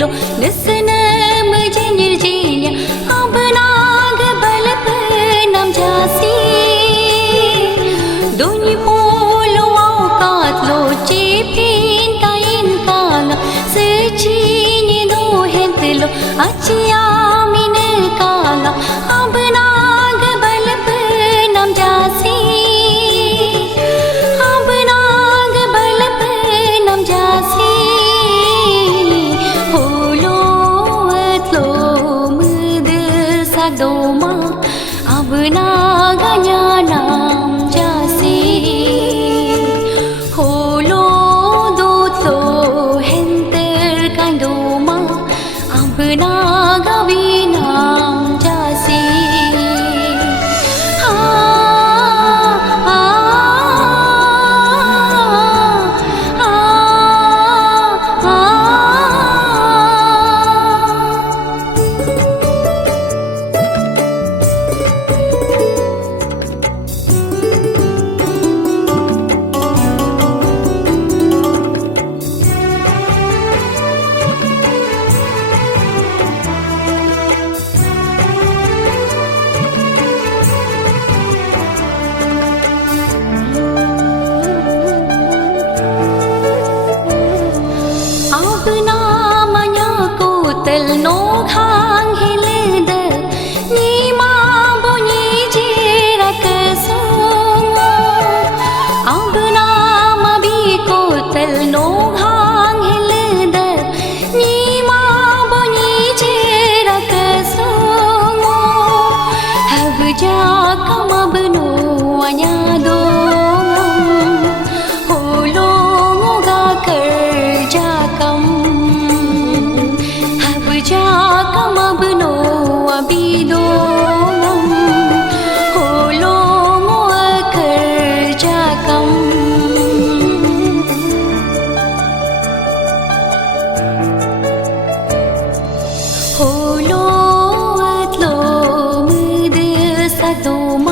लो निसन मुझे निर्जीन्या अब नाग बल नाम जासी दुनि पोलो औकात लो चेपिन काइन काला सचीनी दो हिंत लो अचिया मिन काला अब नाग बल नाम जासी अब नाग बल नाम जासी होलो अतलो मुद सागदोमा अब नागanya नाम जासी होलो दोतो हेंतर कांदोमा अब नागावी नाम जासी आ आ आ आ no khang hiled ni ma boni jira kaso abna ma bi ko tel no khang hiled ni ma boni jira kaso hab ja kam abno anya do holo ga kar ja kam जाकम abno abido holo muakar jakam holo atlo mud sadom